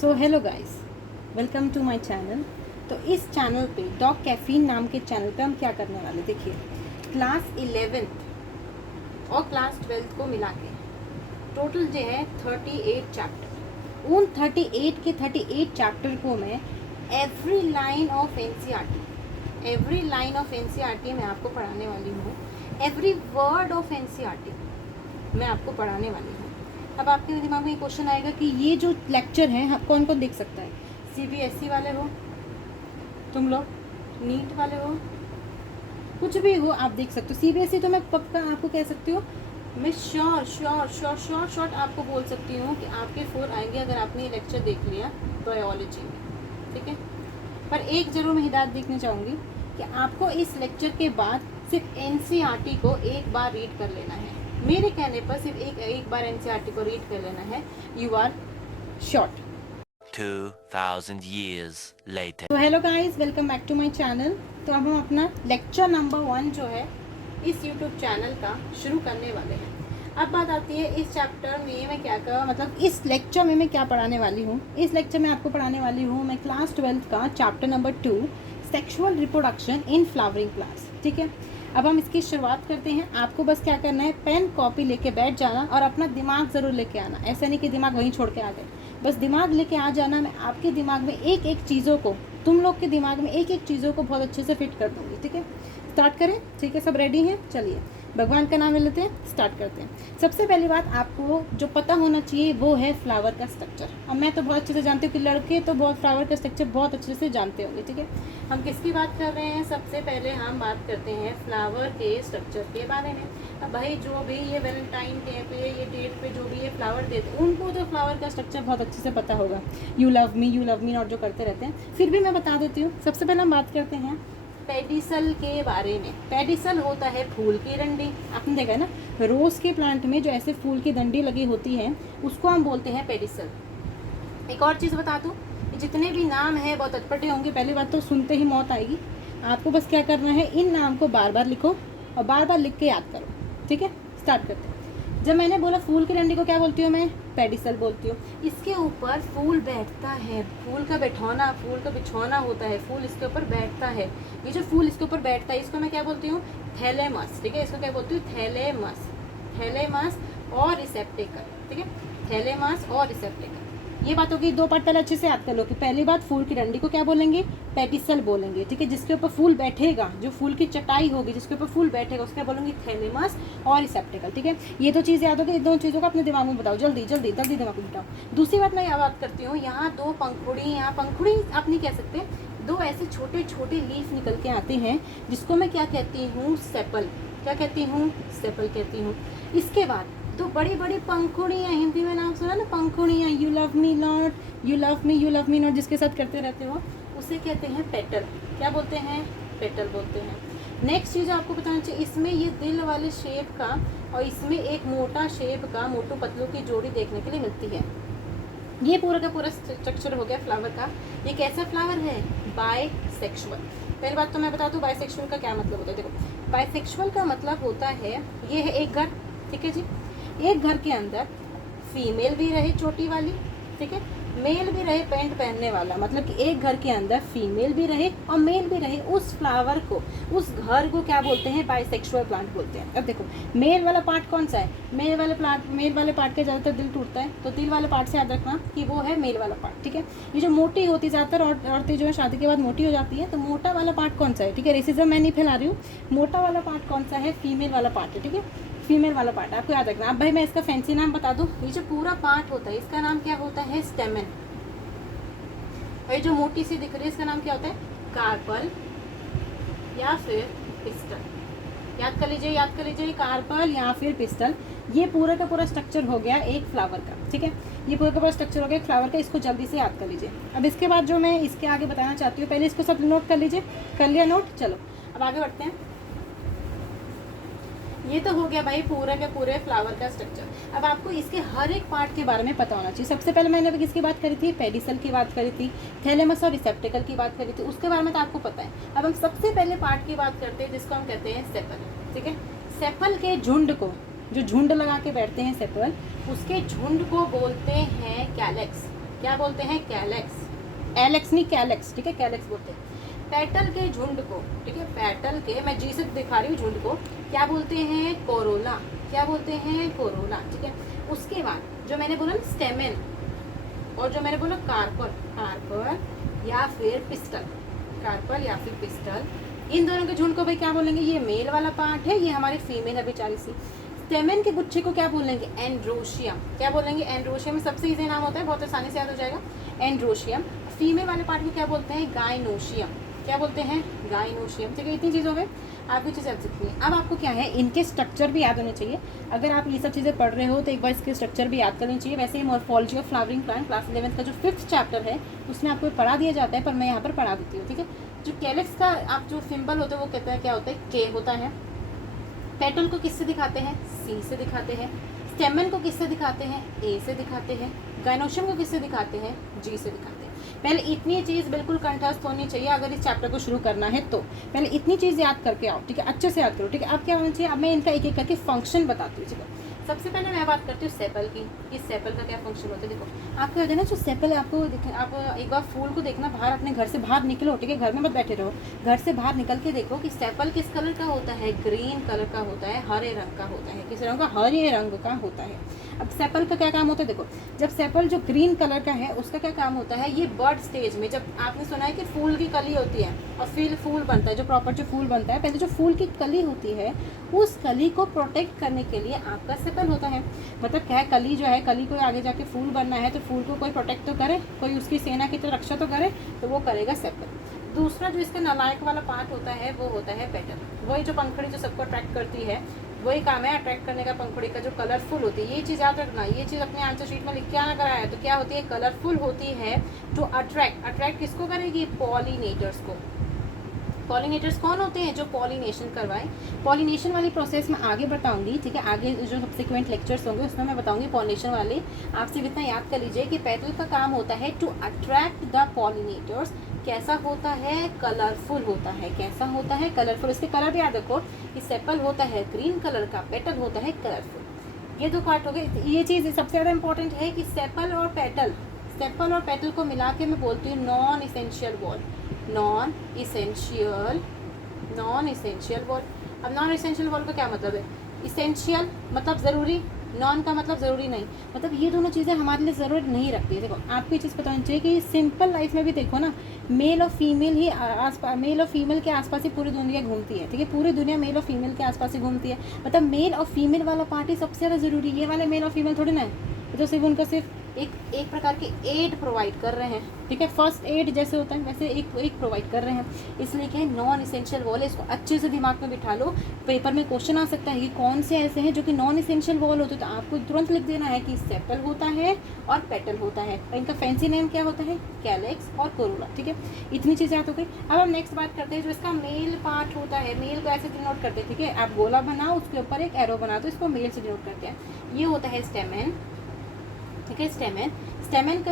So hello guys, welcome to my channel. तो इस channel पे डॉग कैफीन नाम के चैनल पे हम क्या करने वाले, देखिए क्लास 11th और क्लास 12th को मिला के टोटल जो है 38 चैप्टर, उन 38 के 38 चैप्टर को मैं एवरी लाइन ऑफ एनसीईआरटी मैं आपको पढ़ाने वाली हूँ। एवरी वर्ड ऑफ एनसीईआरटी मैं आपको पढ़ाने वाली हूँ। अब आपके दिमाग में क्वेश्चन आएगा कि ये जो लेक्चर है कौन कौन देख सकता है? सीबीएसई वाले हो तुम लोग, नीट वाले हो, कुछ भी हो आप देख सकते हो। सीबीएसई तो मैं पक्का आपको कह सकती हूँ, मैं शॉर्ट आपको बोल सकती हूँ कि आपके 4 आएंगे अगर आपने ये लेक्चर देख लिया बायोलॉजी में, ठीक है। पर एक जरूर मैं हिदायत देखना चाहूँगी कि आपको इस लेक्चर के बाद सिर्फ एनसीईआरटी को एक बार रीड कर लेना है। मेरे कहने पर सिर्फ एक बार एनसीईआरटी को रीड कर लेना है। You are short. 2000 years later. तो hello guys, welcome back to my channel. तो अब हम अपना लेक्चर नंबर 1 जो है इस यूट्यूब चैनल का शुरू करने वाले हैं। अब बात आती है इस चैप्टर में मैं क्या कर मतलब इस लेक्चर में मैं क्या पढ़ाने वाली हूँ। इस लेक्चर में आपको पढ़ाने वाली हूँ मैं क्लास 12th का chapter number 2 sexual reproduction in flowering plants, ठीक है। अब हम इसकी शुरुआत करते हैं। आपको बस क्या करना है, पेन कॉपी लेके बैठ जाना और अपना दिमाग ज़रूर लेके आना। ऐसा नहीं कि दिमाग वहीं छोड़ के आ गए, बस दिमाग लेके आ जाना। मैं आपके दिमाग में एक एक चीज़ों को, तुम लोग के दिमाग में एक एक चीज़ों को बहुत अच्छे से फिट कर दूँगी, ठीक है। स्टार्ट करें, ठीक है, सब रेडी हैं? चलिए भगवान का नाम ले लेते हैं, स्टार्ट करते हैं। सबसे पहली बात आपको जो पता होना चाहिए वो है फ्लावर का स्ट्रक्चर। अब मैं तो बहुत अच्छे से जानती हूँ कि लड़के तो बहुत फ्लावर का स्ट्रक्चर बहुत अच्छे से जानते होंगे, ठीक है। हम किसकी बात कर रहे हैं? सबसे पहले हम बात करते हैं फ्लावर के स्ट्रक्चर के बारे में। अब भाई जो भी ये वैलेंटाइन डे पे, ये डेट पे जो भी ये फ्लावर देते उनको तो फ्लावर का स्ट्रक्चर बहुत अच्छे से पता होगा। यू लव मी और जो करते रहते हैं, फिर भी मैं बता देती हूँ। सबसे पहले हम बात करते हैं पेडिसल के बारे में। पेडिसल होता है फूल की डंडी। आपने देखा है ना, रोज के प्लांट में जो ऐसे फूल की डंडी लगी होती है उसको हम बोलते हैं पेडिसल। एक और चीज़ बता दूँ, जितने भी नाम है बहुत अटपटे होंगे। पहली बात तो सुनते ही मौत आएगी। आपको बस क्या करना है, इन नाम को बार बार लिखो और बार बार लिख के याद करो, ठीक है। स्टार्ट करते हैं। जब मैंने बोला फूल की डंडी को क्या बोलती हूँ मैं? पेडिसल बोलती हूँ। इसके ऊपर फूल बैठता है, फूल का बिछौना होता है, फूल इसके ऊपर बैठता है। ये जो फूल इसके ऊपर बैठता है इसको मैं क्या बोलती हूँ? थैलेमस, ठीक है। इसको क्या बोलती हूँ? थैलेमस और रिसेप्टेकल, ठीक है। थैलेमस और रिसेप्टेकल, ये बात होगी। 2 पार्ट पहले अच्छे से याद कर लो कि पहली बात फूल की डंडी को क्या बोलेंगे? पेडिसल बोलेंगे, ठीक है। जिसके ऊपर फूल बैठेगा, जो फूल की चटाई होगी जिसके ऊपर फूल बैठेगा उसके बोलेंगे थैलेमस और रिसेप्टेकल, ठीक है। ये तो चीज़ याद होगी। इन 2 चीज़ों को अपने दिमाग में बताओ, जल्दी दिमाग में बताओ। दूसरी बात मैं बात करती हूँ, यहाँ 2 पंखुड़ी, यहाँ पंखुड़ी आप नहीं कह सकते, 2 ऐसे छोटे छोटे लीफ निकल के आते हैं जिसको मैं क्या कहती हूँ? सेपल। क्या कहती हूँ? सेपल कहती हूँ। इसके बाद 2 बड़ी बड़ी पंखुड़ियाँ, हिंदी में नाम सुना ना, पंखुड़ियाँ। यू लव मी नॉट जिसके साथ करते रहते हो उसे कहते हैं पेटल। क्या बोलते हैं? पेटल बोलते हैं। नेक्स्ट चीज़ आपको बताना चाहिए, इसमें ये दिल वाले शेप का और इसमें एक मोटा शेप का मोटू पतलू की जोड़ी देखने के लिए मिलती है। ये पूरा का पूरा स्ट्रक्चर हो गया फ्लावर का। ये कैसा फ्लावर है? बायसेक्सुअल। पहली बात तो मैं बता दूँ बायसेक्सुअल का क्या मतलब होता है। देखो, बायसेक्सुअल का मतलब होता है, ये है एक घर, ठीक है जी। एक घर के अंदर फीमेल भी रहे छोटी वाली, ठीक है, मेल भी रहे पैंट पहनने वाला। मतलब कि एक घर के अंदर फीमेल भी रहे और मेल भी रहे। उस फ्लावर को, उस घर को क्या बोलते हैं? बायसेक्सुअल प्लांट बोलते हैं। अब देखो, मेल वाला पार्ट कौन सा है? मेल वाले पार्ट के ज़्यादातर दिल टूटता है, तो दिल वाले पार्ट से याद रखना कि वो है मेल वाला पार्ट, ठीक है। ये जो मोटी होती ज़्यादातर औरतें जो है शादी के बाद मोटी हो जाती है, तो मोटा वाला पार्ट कौन सा है? ठीक है, रेसिज्म मैं नहीं फैला रही हूँ। मोटा वाला पार्ट कौन सा है? फीमेल वाला पार्ट है, ठीक है। फीमेल वाला पार्ट आपको याद रखना। अब भाई मैं इसका फैंसी नाम बता दूँ, ये जो पूरा पार्ट होता है इसका नाम क्या होता है? स्टेमेन। भाई जो मोटी सी दिख रही है इसका नाम क्या होता है? कार्पल या फिर पिस्टल। याद कर लीजिए कार्पल या फिर पिस्टल। ये पूरा का पूरा स्ट्रक्चर हो गया एक फ्लावर का, ठीक है। ये पूरा का पूरा स्ट्रक्चर हो गया एक फ्लावर का, इसको जल्दी से याद कर लीजिए। अब इसके बाद जो मैं इसके आगे बताना चाहती हूँ, पहले इसको सब नोट कर लीजिए। कर लिया नोट? चलो अब आगे बढ़ते हैं। ये तो हो गया भाई पूरा के पूरे फ्लावर का स्ट्रक्चर। अब आपको इसके हर एक पार्ट के बारे में पता होना चाहिए। सबसे पहले मैंने अभी किसकी बात करी थी? पेडिसल की बात करी थी, थैलेमस और रिसेप्टेकल की बात करी थी, उसके बारे में तो आपको पता है। अब हम सबसे पहले पार्ट की बात करते हैं जिसको हम कहते हैं सेपल, ठीक है। सेपल के झुंड को, जो झुंड लगा के बैठते हैं सेपल, उसके झुंड को बोलते हैं कैलेक्स। क्या बोलते हैं? कैलेक्स। एलेक्स नहीं, कैलेक्स, ठीक है, कैलेक्स बोलते हैं। पेटल के झुंड को, ठीक है, पेटल के, मैं जी से दिखा रही हूँ झुंड को, क्या बोलते हैं? कोरोला। क्या बोलते हैं? कोरोला, ठीक है। उसके बाद जो मैंने बोला ना स्टेमेन, और जो मैंने बोला कार्पल, कार्पल या फिर पिस्टल, कार्पल या फिर पिस्टल, इन दोनों के झुंड को भाई क्या बोलेंगे? ये मेल वाला पार्ट है, ये हमारी फीमेल है बेचारी सी। स्टेमेन के गुच्छे को क्या बोलेंगे? एंड्रोशियम। क्या बोलेंगे? एंड्रोशियम। सबसे इजी नाम होता है, बहुत आसानी से याद हो जाएगा, एंड्रोशियम। फीमेल वाले पार्ट को क्या बोलते हैं? गाइनोशियम। क्या बोलते हैं? गाइनोशियम, ठीक है। इतनी चीज़ हो गई, आपकी चीज़ याद सकती है। अब आपको क्या है, इनके स्ट्रक्चर भी याद होने चाहिए। अगर आप ये सब चीज़ें पढ़ रहे हो तो एक बार इसके स्ट्रक्चर भी याद करनी चाहिए। वैसे ही morphology of flowering plant class 11 का जो 5th चैप्टर है उसमें आपको पढ़ा दिया जाता है, पर मैं यहाँ पर पढ़ा देती हूँ, ठीक है। जो कैलेक्स का आप जो सिंबल होता है वो कहते हैं क्या होता है? के होता है। पेटल को किससे दिखाते हैं? सी से दिखाते हैं। स्टेमन को किससे दिखाते हैं? ए से दिखाते हैं। गाइनोशियम को किससे दिखाते हैं? जी से दिखाते हैं। पहले इतनी चीज़ बिल्कुल कंठस्थ होनी चाहिए अगर इस चैप्टर को शुरू करना है तो। पहले इतनी चीज़ याद करके आओ, ठीक है, अच्छे से याद करो, ठीक है। अब क्या होना चाहिए? अब मैं इनका एक एक करके फंक्शन बताती हूँ, ठीक है। सबसे पहले मैं बात करती हूँ सेपल की। इस सेपल का क्या फंक्शन होता है? देखो, आपको होता है ना जो सेपल, आपको आप एक बार फूल को देखना, बाहर अपने घर से बाहर निकलो, ठीक है, घर में मत बैठे रहो, घर से बाहर निकल के देखो कि सेपल किस कलर का होता है? ग्रीन कलर का होता है, हरे रंग का होता है। किस रंग का? हरे रंग का होता है। अब सेपल का क्या काम होता है? देखो, जब सेपल जो ग्रीन कलर का है उसका क्या काम होता है? ये बर्ड स्टेज में, जब आपने सुना है कि फूल की कली होती है और फिर फूल बनता है, जो प्रॉपर जो फूल बनता है, पहले जो फूल की कली होती है उस कली को प्रोटेक्ट करने के लिए आपका सेपल होता है। मतलब क्या है, कली जो है, कली को आगे जाके फूल बनना है तो फूल को कोई प्रोटेक्ट तो करे, कोई उसकी सेना की तरह रक्षा तो करे, तो वो करेगा सेपल। दूसरा जो इसका नालायक वाला पार्ट होता है वो होता है पेटल। वही जो पंखुड़ी जो सबको अट्रैक्ट करती है, वही काम है अट्रैक्ट करने का, पंखुड़ी का जो कलरफुल होती है। ये चीज़ याद रखना, ये चीज़ अपने आंसर शीट में लिख के आना कराया है तो क्या होती है? कलरफुल होती है, जो अट्रैक्ट किसको करेगी? पॉलिनेटर्स को। पॉलिनेटर्स कौन होते हैं? जो पॉलिनेशन करवाएं। पॉलिनेशन वाली प्रोसेस में आगे बताऊंगी, ठीक है, आगे जो सब्सिक्वेंट लेक्चर्स होंगे उसमें मैं बताऊंगी पॉलिनेशन वाले। आप सिर्फ इतना याद कर लीजिए कि पेटल का काम होता है टू अट्रैक्ट द पॉलिनेटर्स। कैसा होता है? कलरफुल होता है। कैसा होता है? कलरफुल। इसके कलर भी याद रखो कि सेपल होता है ग्रीन कलर का, पेटल होता है कलरफुल। ये दो पार्ट हो गए। ये चीज़ सबसे ज़्यादा इंपॉर्टेंट है कि सेपल और पेटल को मिला के मैं बोलती हूँ non essential wall. Non essential wall. अब नॉन इसेंशियल वॉल का क्या मतलब है? इसेंशियल मतलब ज़रूरी, नॉन का मतलब ज़रूरी नहीं। मतलब ये दोनों चीज़ें हमारे लिए ज़रूरत नहीं रखती है। देखो, आपको ये चीज़ पता होनी चाहिए कि सिंपल लाइफ में भी देखो ना, मेल और फीमेल ही मेल और फीमेल के आसपास ही पूरी दुनिया घूमती है, ठीक है। पूरी दुनिया मेल और फीमेल के आसपास ही घूमती है। मतलब मेल और फीमेल वाला पार्ट ही सबसे ज़्यादा ज़रूरी है। ये वाले मेल और फीमेल थोड़ी ना है, तो सिर्फ उनका सिर्फ एक प्रकार के एड प्रोवाइड कर रहे हैं, ठीक है। फर्स्ट एड जैसे होता है वैसे एक प्रोवाइड कर रहे हैं। इसलिए क्या है? नॉन इसेंशियल वॉल है। इसको अच्छे से दिमाग में बिठा लो। पेपर में क्वेश्चन आ सकता है कि कौन से ऐसे हैं जो कि नॉन इसेंशियल वॉल होते हैं, तो आपको तुरंत लिख देना है कि सेपल होता है और पेटल होता है, और इनका फैंसी नेम क्या होता है? कैलेक्स और कोरोला, ठीक है। इतनी चीज़ें याद हो गई। अब हम नेक्स्ट बात करते हैं जो इसका मेल पार्ट होता है। मेल को ऐसे डिनोट करते हैं, ठीक है। आप गोला बनाओ, उसके ऊपर एक एरो बना दो, इसको मेल से डिनोट करते हैं। ये होता है स्टेमेन, ठीक है।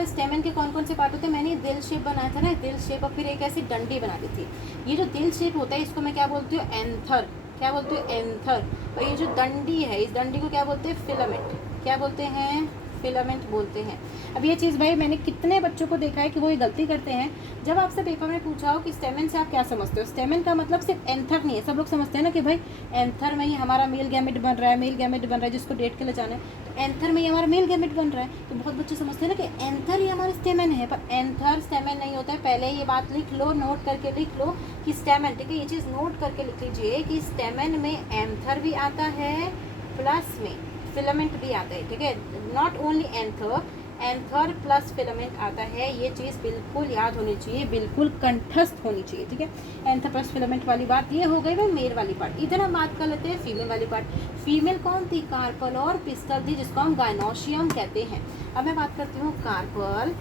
स्टेमेन के कौन कौन से पार्ट होते हैं? मैंने दिल शेप बनाया था ना, दिल शेप, और फिर एक ऐसी डंडी बना दी थी। ये जो दिल शेप होता है इसको मैं क्या बोलती हूँ? एंथर। क्या बोलती हूँ? एंथर। और ये जो डंडी है, इस डंडी को क्या बोलते हैं? फिलामेंट। क्या बोलते हैं? फिलामेंट बोलते हैं। अब ये चीज़ भाई मैंने कितने बच्चों को देखा है कि वो ये गलती करते हैं। जब आपसे पेपर में पूछा हो कि स्टेमेन से आप क्या समझते हो, स्टेमेन का मतलब सिर्फ एंथर नहीं है। सब लोग समझते हैं ना कि भाई एंथर में ही हमारा मेल गैमेट बन रहा है, जिसको डेट के लिए जाना है, तो एंथर में ही हमारा मेल गैमेट बन रहा है। तो बहुत बच्चे समझते हैं ना कि एंथर ही हमारा स्टेमेन है, पर एंथर स्टेमेन नहीं होता है। पहले ये बात लिख लो, नोट करके लिख लो कि स्टेमेन, ठीक है, ये चीज़ नोट करके लिख लीजिए कि स्टेमेन में एंथर भी आता है प्लस में फिलामेंट भी आता है, ठीक है। Not only anther plus filament आता है। ये चीज़ बिल्कुल याद होनी चाहिए, बिल्कुल कंठस्थ होनी चाहिए, ठीक है। एंथर प्लस फिलामेंट वाली बात ये हो गई भाई मेल वाली पार्ट। इधर हम बात कर लेते हैं फीमेल वाली पार्ट। फीमेल कौन थी? कार्पल और पिस्टल थी, जिसको हम गाइनोशियम कहते हैं। अब मैं बात करती हूँ कार्पल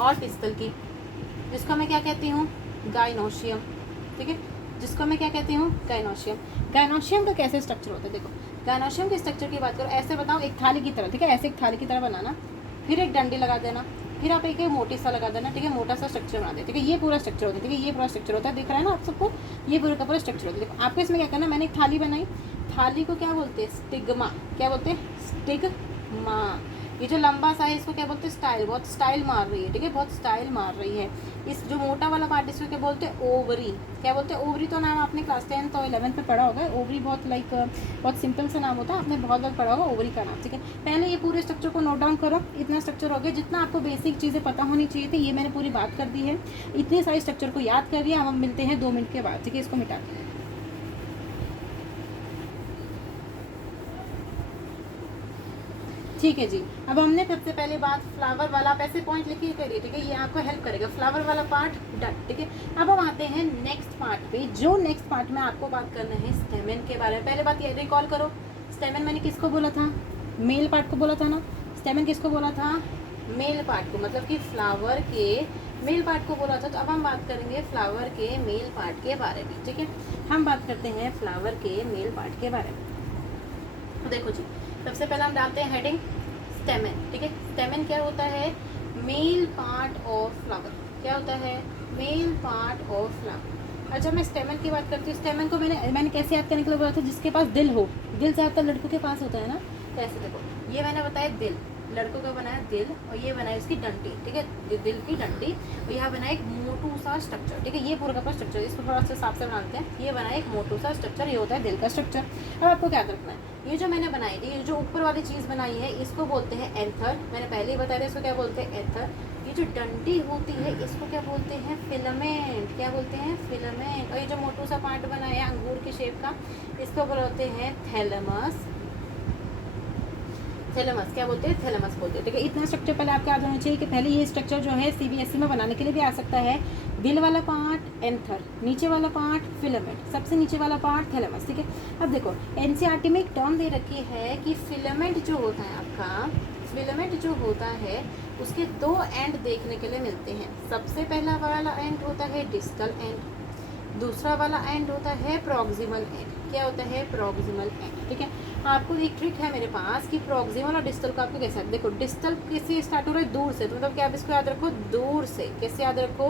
और पिस्टल की, जिसको मैं क्या कहती हूँ? गाइनोशियम, ठीक है, जिसको मैं क्या कहती हूँ? गाइनोशियम। गाइनोशियम का कैसे स्ट्रक्चर होता है? देखो, गाइनोशियम के स्ट्रक्चर की बात करो, ऐसे बताओ, एक थाली की तरह, ठीक है, ऐसे एक थाली की तरह बनाना, फिर एक डंडी लगा देना, फिर आप एक मोटी सा लगा देना, ठीक है, मोटा सा स्ट्रक्चर बना दे, ठीक है। ये पूरा स्ट्रक्चर होता है, ठीक है, ये पूरा स्ट्रक्चर होता है, दिख रहा है ना आप सबको? ये पूरा का पूरा स्ट्रक्चर होता है। देखो, आपको इसमें क्या करना, मैंने एक थाली बनाई, थाली को क्या बोलते हैं? स्टिग्मा। क्या बोलते हैं? स्टिग्मा। ये जो लंबा सा है इसको क्या बोलते हैं, स्टाइल, बहुत स्टाइल मार रही है, ठीक है, बहुत स्टाइल मार रही है। इस जो मोटा वाला पार्ट इसको क्या बोलते हैं, ओवरी। क्या बोलते हैं, ओवरी। तो नाम आपने क्लास 10th और 11th में पढ़ा होगा। ओवरी बहुत बहुत सिंपल सा नाम होता है, आपने बहुत बार पढ़ा होगा ओवरी का नाम, ठीक है। पहले ये पूरे स्ट्रक्चर को नोट डाउन करो। इतना स्ट्रक्चर हो गया, जितना आपको बेसिक चीज़ें पता होनी चाहिए थी ये मैंने पूरी बात कर दी है। इतने सारे स्ट्रक्चर को याद कर लिया। हम मिलते हैं 2 मिनट के बाद, ठीक है। इसको मिटा के ठीक है जी। अब हमने सबसे पहले बात फ्लावर वाला, आप ऐसे पॉइंट लिखिए करिए, ठीक है, ये आपको हेल्प करेगा। फ्लावर वाला पार्ट डन, ठीक है। अब हम आते हैं नेक्स्ट पार्ट पे। जो नेक्स्ट पार्ट में आपको बात करना है स्टेमन के बारे में। पहले बात ये रिकॉल करो, स्टेमन मैंने किसको बोला था, मेल पार्ट को बोला था ना। स्टेमन किसको बोला था, मेल पार्ट को, मतलब कि फ्लावर के मेल पार्ट को बोला था। तो अब हम बात करेंगे फ्लावर के मेल पार्ट के बारे में, ठीक है। हम बात करते हैं फ्लावर के मेल पार्ट के बारे में। तो देखो जी, सबसे पहले हम डालते हैं हेडिंग स्टेमन, ठीक है। स्टेमन क्या होता है, मेल पार्ट ऑफ फ्लावर। क्या होता है, मेल पार्ट ऑफ फ्लावर। अच्छा, मैं स्टेमन की बात करती हूँ। स्टेमन को मैंने कैसे याद करने के लिए बोला था, जिसके पास दिल हो। दिल ज़्यादातर लड़कों के पास होता है ना। तो ऐसे देखो, ये मैंने बताया दिल, लड़कों का बनाया दिल, और ये बनाया इसकी डंडी, ठीक है, ये दिल की डंडी, और यहाँ बनाया एक मोटू सा स्ट्रक्चर, ठीक है। ये पूरा का स्ट्रक्चर, इसको थोड़ा सा साफ से बनाते हैं। ये बनाया एक मोटू सा स्ट्रक्चर, ये होता है दिल का स्ट्रक्चर। अब आपको क्या रखना है, ये जो मैंने बनाई थी, ये जो ऊपर वाली चीज़ बनाई है, इसको बोलते हैं एंथर। मैंने पहले ही बताया था इसको क्या बोलते हैं, एंथर। ये जो डंडी होती है इसको क्या बोलते हैं, फिलामेंट। क्या बोलते हैं, फिलामेंट। और ये जो मोटू सा पार्ट बनाया है अंगूर की शेप का, इसको बोलते हैं थैलेमस। थैलेमस क्या बोलते हैं, थैलेमस बोलते हैं, ठीक है। इतना स्ट्रक्चर पहले आपको याद होना चाहिए कि पहले ये स्ट्रक्चर जो है सीबीएसई में बनाने के लिए भी आ सकता है। दिल वाला पार्ट एंथर, नीचे वाला पार्ट फिलामेंट, सबसे नीचे वाला पार्ट थैलेमस, ठीक है। अब देखो, एनसीईआरटी में एक टर्म दे रखी है कि फिलामेंट जो होता है आपका, फिलामेंट जो होता है उसके 2 एंड देखने के लिए मिलते हैं। सबसे पहला वाला एंड होता है डिस्टल एंड, दूसरा वाला एंड होता है प्रॉक्सिमल एंड। क्या होता है, प्रॉक्सिमल एंड, ठीक है। आपको एक ट्रिक है मेरे पास कि प्रॉक्सिमल और डिस्टल को आपको कैसे, देखो डिस्टल किससे स्टार्ट हो रहा है, दूर से, तो मतलब क्या आप इसको याद रखो, दूर से। कैसे याद रखो,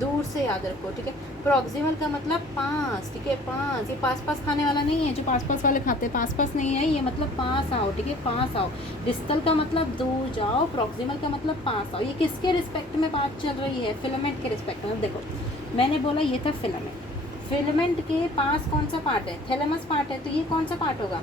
दूर से याद रखो, ठीक है। प्रॉक्सिमल का मतलब पास, ठीक है, पास। ये पास पास खाने वाला नहीं है, जो पास पास वाले खाते हैं, पास पास नहीं है ये, मतलब पास आओ, ठीक है, पास आओ। डिस्टल का मतलब दूर जाओ, प्रॉक्सिमल का मतलब पास आओ। ये किसके रिस्पेक्ट में बात चल रही है, फिलामेंट के रिस्पेक्ट में। देखो मैंने बोला ये था फिलामेंट, फिलामेंट के पास कौन सा पार्ट है, थैलेमस पार्ट है, तो ये कौन सा पार्ट होगा,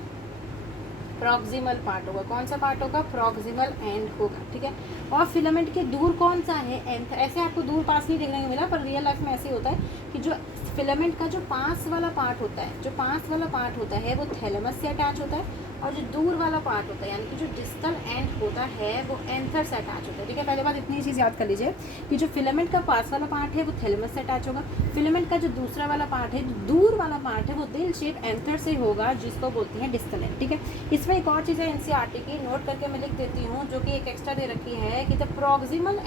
प्रॉक्सिमल पार्ट होगा। कौन सा पार्ट होगा, प्रॉक्सिमल एंड होगा, ठीक है। और फिलामेंट के दूर कौन सा है, एंथर। ऐसे आपको दूर पास नहीं देखने को मिला, पर रियल लाइफ में ऐसे ही होता है कि जो फिलामेंट का जो पास वाला पार्ट होता है, जो पास वाला पार्ट होता है वो थैलेमस से अटैच होता है, और जो दूर वाला पार्ट होता है यानी कि जो डिस्टल एंड होता है वो एंथर से अटैच होता है, ठीक है। पहले बात इतनी चीज़ याद कर लीजिए कि जो फिलामेंट का पास वाला पार्ट है वो थैलेमस से अटैच होगा। फिलामेंट का जो दूसरा वाला पार्ट है, जो दूर वाला पार्ट है, वो दिल शेप एंथर से होगा, जिसको बोलते हैं डिस्टल एंड, ठीक है। इसमें एक और चीज़ है एनसीईआरटी की, नोट करके मैं लिख देती हूँ, जो कि एक एक्स्ट्रा दे रखी है कि the proximal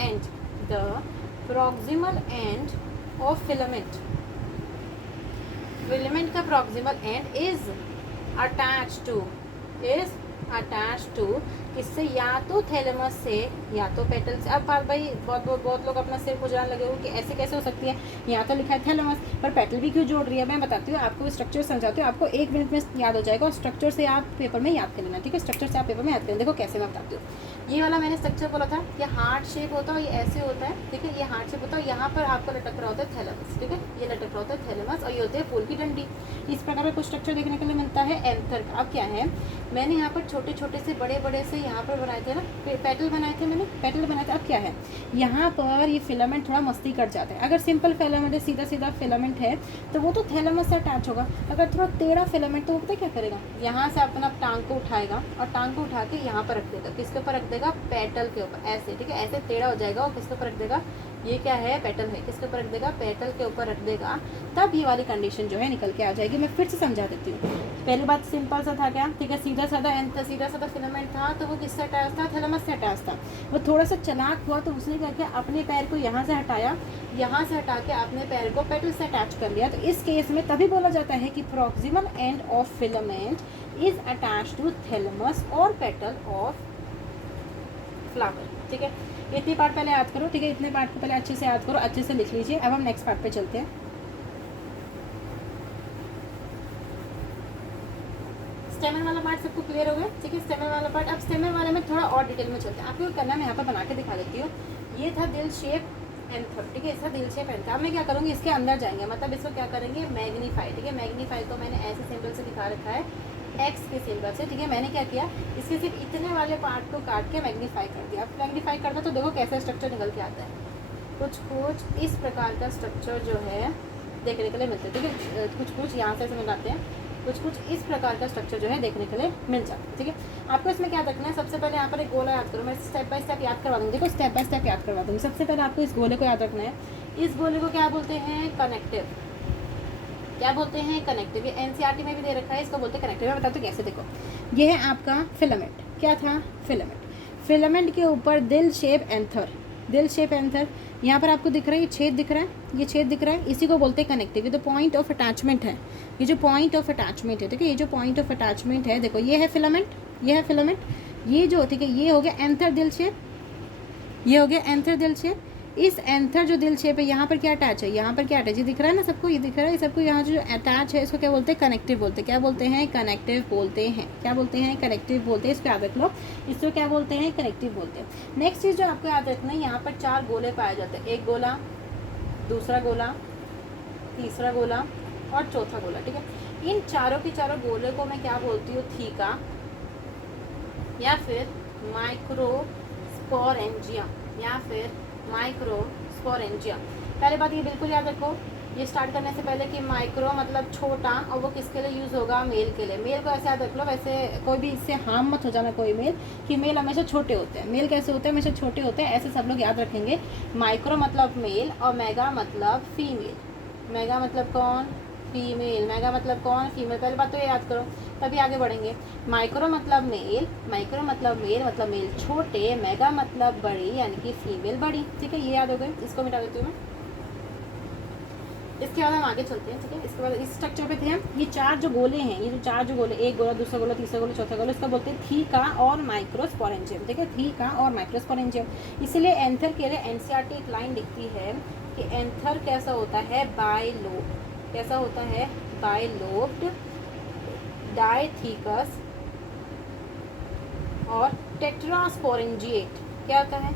end of filament, filament का proximal end is attach to किससे, या तो थैलेमस से या तो पेटल से। अब भाई बहुत लोग अपना सिर खुजलाने लगे हो कि ऐसे कैसे हो सकती है, यहाँ तो लिखा है थैलेमस पर पेटल भी क्यों जोड़ रही है। मैं बताती हूँ आपको, स्ट्रक्चर समझाती हूँ, आपको 1 मिनट में याद हो जाएगा, और स्ट्रक्चर से आप पेपर में याद कर लेना, ठीक है। स्ट्रक्चर से आप पेपर में याद करें। देखो कैसे मैं बताती हूँ। ये वाला मैंने स्ट्रक्चर बोला था, ये हार्ट शेप होता है, ये ऐसे होता है, ठीक है, ये हार्ट शेप होता है, यहाँ पर आपको लटक रहा होता है थैलेमस, ठीक है, ये लटक रहा होता है थैलेमस, और ये होते हैं फूल की डंडी। इस प्रकार का कुछ स्ट्रक्चर देखने के लिए मिलता है एंथर का। अब क्या है, मैंने यहाँ पर छोटे छोटे से बड़े बड़े से यहाँ पर बनाए थे ना, पेटल बनाए थे, मैंने पेटल बनाए थे। अब क्या है, यहाँ पर ये फिलामेंट थोड़ा मस्ती कर जाता है। अगर सिंपल फिलामेंट है, सीधा सीधा फिलामेंट है, तो वो तो थैलेमस से अटैच होगा। अगर थोड़ा टेढ़ा फिलामेंट, तो वो पता क्या करेगा, यहाँ से अपना टांग को उठाएगा और टांग को उठा के यहाँ पर रख देगा। किसके ऊपर रख देगा, पेटल के ऊपर, ऐसे, ठीक है, ऐसे टेढ़ा हो जाएगा, और किसके ऊपर रख देगा, ये क्या है, पेटल है, किसके ऊपर रख देगा, पेटल के ऊपर रख देगा। तब ये वाली कंडीशन जो है निकल के आ जाएगी। मैं फिर से समझा देती हूँ। पहली बात सिंपल सा था क्या, ठीक है, सीधा साधा फिलामेंट था, तो वो किससे अटैच था, थैलेमस से अटैच था। वो थोड़ा सा चालाक हुआ, तो उसने क्या किया, अपने पैर को यहाँ से हटाया, यहाँ से हटा के अपने पैर को पेटल से अटैच कर लिया। तो इस केस में तभी बोला जाता है कि proximal end of filament is attach to thalamus और पेटल ऑफ फ्लावर, ठीक है। इतनी पार्ट पहले याद करो, ठीक है, इतने पार्ट को पहले अच्छे से याद करो, अच्छे से लिख लीजिए। अब हम नेक्स्ट पार्ट पे चलते हैं। स्टेमन वाला पार्ट सबको क्लियर हो गया, ठीक है। स्टेमन वाला पार्ट, अब स्टेमन वाले में थोड़ा और डिटेल में चलते हैं। आपको करना है, मैं यहाँ पर बना के दिखा देती हूँ। ये था दिल शेप एंथर, ठीक है, इसका दिल शेप एंथर। अब मैं क्या करूँगी, इसके अंदर जाएंगे, मतलब इसको क्या करेंगे, मैग्नीफाई, ठीक है। मैग्नीफाई को मैंने ऐसे सिंबल से दिखा रखा है, एक्स के सिंबल से, ठीक है। मैंने क्या किया, इसके सिर्फ इतने वाले पार्ट को काट के मैग्नीफाई कर दिया। अब मैग्नीफाई करता तो देखो कैसा स्ट्रक्चर निकल के आता है। कुछ इस प्रकार का स्ट्रक्चर जो है देखने के लिए मिलता है, ठीक है। कुछ यहाँ से मिलाते हैं, कुछ इस प्रकार का स्ट्रक्चर जो है देखने के लिए मिल जाता है, ठीक है। आपको इसमें क्या रखना है, सबसे पहले यहाँ पर एक गोला याद करो, मैं स्टेप बाय स्टेप याद करवा दूँगी। देखो स्टेप बाय स्टेप याद करवा दूँगी। सबसे पहले आपको इस गोले को याद रखना है। इस गोले को क्या बोलते हैं, कनेक्टिव। क्या बोलते हैं, कनेक्टिव। ये एनसीईआरटी में भी दे रखा है, इसको बोलते हैं कनेक्टिव। मैं बताती हूँ कैसे। देखो ये है आपका फिलामेंट, क्या था, फिलामेंट। फिलामेंट के ऊपर दिल शेप एंथर, दिल शेप एंथर। यहाँ पर आपको दिख रहा है, ये छेद दिख रहा है, ये छेद दिख रहा है, इसी को बोलते हैं कनेक्टिव। ये तो पॉइंट ऑफ अटैचमेंट है, ये जो पॉइंट ऑफ अटैचमेंट है, ठीक है। ये जो पॉइंट ऑफ अटैचमेंट है, देखो ये है फिलामेंट, ये है फिलामेंट, ये जो, ठीक है, ये हो गया एंथर दिल शेप, ये हो गया एंथर दिल शेप। इस एंथर जो दिल शेप है, यहाँ पर क्या अटैच है, यहाँ पर क्या अटैच, ये दिख रहा है ना सबको, ये दिख रहा है, ये सबको यहाँ जो अटैच है इसको क्या बोलते हैं, कनेक्टिव बोलते हैं। क्या बोलते हैं, कनेक्टिव बोलते हैं। क्या बोलते हैं, कनेक्टिव बोलते हैं। इसको याद रख लो, इसको क्या बोलते हैं, कनेक्टिव बोलते हैं। नेक्स्ट चीज़ जो आपको याद रखना है, यहाँ पर 4 गोले पाए जाते हैं। एक गोला, दूसरा गोला, तीसरा गोला और चौथा गोला, ठीक है। इन चारों के चारों गोले को मैं क्या बोलती हूँ, थीका या फिर माइक्रोस्पोरेंजियम या फिर माइक्रोस्पोरेंजियम। पहले बात ये बिल्कुल याद रखो, ये स्टार्ट करने से पहले कि माइक्रो मतलब छोटा, और वो किसके लिए यूज़ होगा, मेल के लिए। मेल को ऐसे याद रख लो, वैसे कोई भी इससे हार्म मत हो जाना कोई मेल, कि मेल हमेशा छोटे होते हैं। मेल कैसे होते हैं, हमेशा छोटे होते हैं, ऐसे सब लोग याद रखेंगे। माइक्रो मतलब मेल और मेगा मतलब फीमेल। मेगा मतलब कौन, फीमेल। मेगा मतलब कौन, फीमेल। पहले बात तो ये याद करो, तभी आगे बढ़ेंगे। माइक्रो मतलब मेल, माइक्रो मतलब मेल छोटे, मेगा मतलब बड़ी यानी कि फीमेल बड़ी, ठीक है। ये याद हो गए, इसको मिटा देती हूँ मैं। इसके बाद हम आगे चलते हैं, ठीक है। इसके बाद इस स्ट्रक्चर पे थे हम। ये 4 जो गोले हैं, ये जो 4 जो गोले, एक गोला, दूसरा गोला, तीसरा गोला, चौथा गोला, इसका बोलते हैं थीका और माइक्रोस्पोरेंजियम, ठीक है। थीका और माइक्रोस्पोरेंजियम। इसलिए एंथर के लिए एनसीईआरटी एक लाइन लिखती है कि एंथर कैसा होता है, बाइलोब। कैसा होता है, बाइलोब्ड, डायथीकस और टेट्रास्पोरेंजिएट। क्या होता है,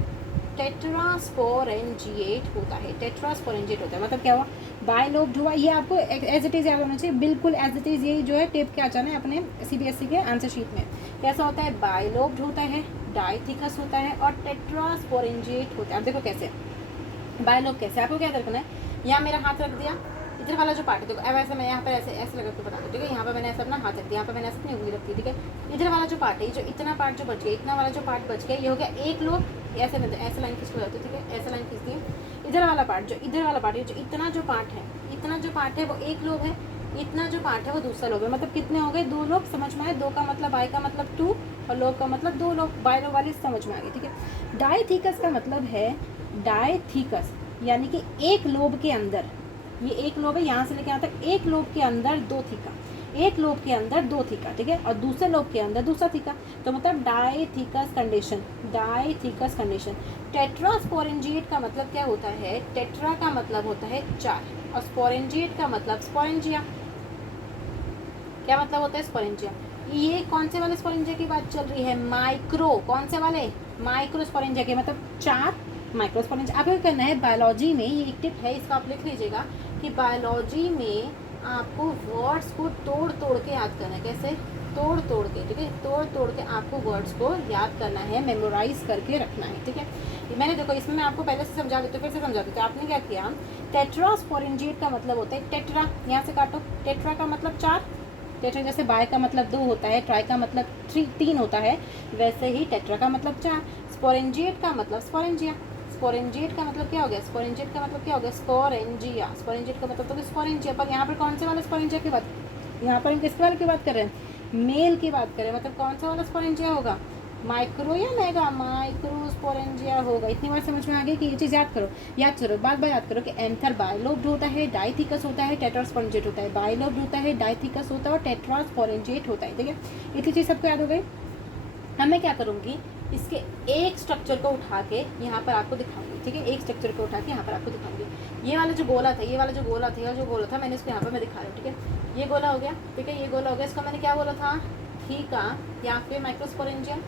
टेट्रास्पोरेंजिएट होता है। टेट्रास्पोरेंजिएट होता है मतलब क्या हुआ, बाइलोब्ड हुआ। ये आपको एज इट इज़ याद होना चाहिए, बिल्कुल एज इट इज़। यही जो है टिप क्या जाना है अपने सीबीएसई के आंसर शीट में। कैसा होता है, बाइलोब्ड होता है, डायथीकस होता है और टेट्रास्पोरेंजिएट होता है। अब देखो कैसे, बाइलोब कैसे, आपको क्या रखना है, यहाँ मेरा हाथ रख दिया, इधर वाला जो पार्ट है देखो, अब ऐसे मैं यहाँ पर ऐसे लगा के बता दूँ, ठीक है। यहाँ पर मैंने ऐसा अपना हाथ रख दिया, यहाँ पर मैंने ऐसे अपनी उंगली रखी, ठीक है। इधर वाला जो पार्ट है, ये जो इतना पार्ट जो बच गया, इतना वाला जो पार्ट बच गया, ये हो गया एक लोब। ऐसे लाइन खींच के जाती है, ठीक है, ऐसे लाइन खींचती है। इधर वाला पार्ट, जो इधर वाला पार्ट है, जो इतना जो पार्ट है, इतना जो पार्ट है वो एक लोब है, इतना जो पार्ट है वो दूसरा लोब है। मतलब कितने हो गए, 2 लोब। समझ में आए, 2 का मतलब बाई का मतलब 2 और लोब का मतलब 2 लोब। बाई लोब वाली समझ में आ गई, ठीक है। डायथीकस का मतलब है, डायथीकस यानी कि एक लोब के अंदर, ये एक लोब है, यहाँ से लेके यहाँ तक, एक लोब के अंदर 2 थीका, एक लोब के अंदर 2 थीका, ठीक है। और दूसरे लोब के अंदर दूसरा थीका, तो मतलब डायथीकस कंडीशन, डायथीकस कंडीशन। टेट्रास्पोरेंजिएट का मतलब क्या होता है, टेट्रा का मतलब होता है 4 और स्पोरेंजिएट का मतलब स्पोरेंजिया। क्या मतलब होता है, स्पोरेंजिया। ये कौन से वाले स्पोरेंजिया की बात चल रही है, माइक्रो। कौन से वाले, माइक्रो स्पोरेंजिया के, मतलब 4 माइक्रोस्पोरेंजिया। आपको क्या करना है, बायोलॉजी में ये एक टिप है, इसका आप लिख लीजिएगा कि बायोलॉजी में आपको वर्ड्स को तोड़ तोड़ के याद करना है। कैसे, तोड़ तोड़ के, ठीक है, तोड़ तोड़ के आपको वर्ड्स को याद करना है, मेमोराइज करके रखना है, ठीक है। मैंने देखो इसमें मैं आपको पहले से समझा देती हूँ, फिर से समझा देती हूँ। आपने क्या किया, टेट्रास्पोरेंजिएट का मतलब होता है टेट्रा, यहाँ से काटो, टेट्रा का मतलब 4। टेट्रा जैसे बाय का मतलब 2 होता है, ट्राई का मतलब 3 होता है, वैसे ही टेट्रा का मतलब 4। स्पोरेंजिएट का मतलब स्पोरेंजिया। स्पोरेंजिएट का मतलब क्या हो गया, स्पोरेंजिएट का मतलब क्या हो गया, स्पोरेंजिया। स्पोरेंजिएट का मतलब तो स्पोरेंजिया। पर यहाँ पर कौन से वाले स्पोरेंजिया की बात, यहाँ पर हम किसके वाले की बात कर रहे हैं, मेल की बात कर रहे हैं। मतलब कौन सा वाला स्पोरेंजिया होगा, माइक्रो या मेगा, माइक्रोस्पोरेंजिया होगा। इतनी बार समझ में आ गई कि ये चीज़ याद करो, बार बार याद करो कि एंथर बाइलोब्ड होता है, डायथीकस होता है, टेट्रास्पोरेंजिएट होता है। बाइलोब्ड होता है, डायथीकस होता है और टेट्रास्पोरेंजिएट होता है, ठीक है। इतनी चीज़ सबको याद हो गई। अब मैं क्या करूँगी, इसके एक स्ट्रक्चर को उठा के यहाँ पर आपको दिखाऊंगी, ठीक है। एक स्ट्रक्चर को उठा के यहाँ पर आपको दिखाऊंगी। ये वाला जो गोला था, ये वाला जो गोला था, मैंने इसको यहाँ पर मैं दिखा रही हूँ, ठीक है। ये गोला हो गया, ठीक है, ये गोला हो गया। इसका मैंने क्या बोला था, थीका या फिर माइक्रोस्पोरेंजियम,